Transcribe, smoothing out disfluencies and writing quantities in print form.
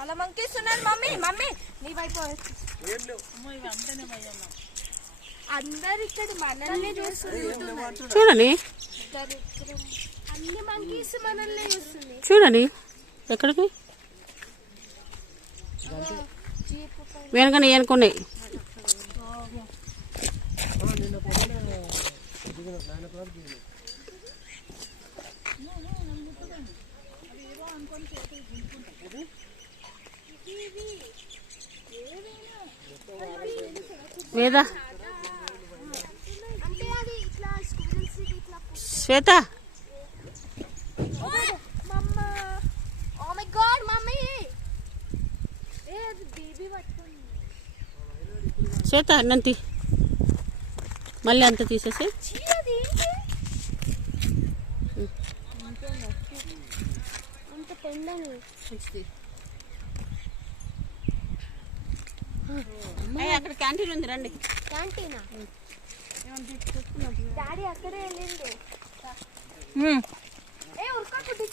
చాలా మంకీస్ ఉన్నాయి mummy. Mummy నీ వైపు అందరు ఇక్కడ మనల్ని చూస్తున్నారు. చూడండి అన్ని మంకీస్ మనల్ని చూస్తుంది. చూడండి ఎక్కడికి వెనకనే అనుకున్నాయి. వేదా శ్వేత శ్వేత అన్నంతి మళ్ళీ అంత తీసేసి అక్కడ క్యాంటీన్ ఉంది రండి. క్యాంటీనా? డాడీ అక్కడే వెళ్ళింది.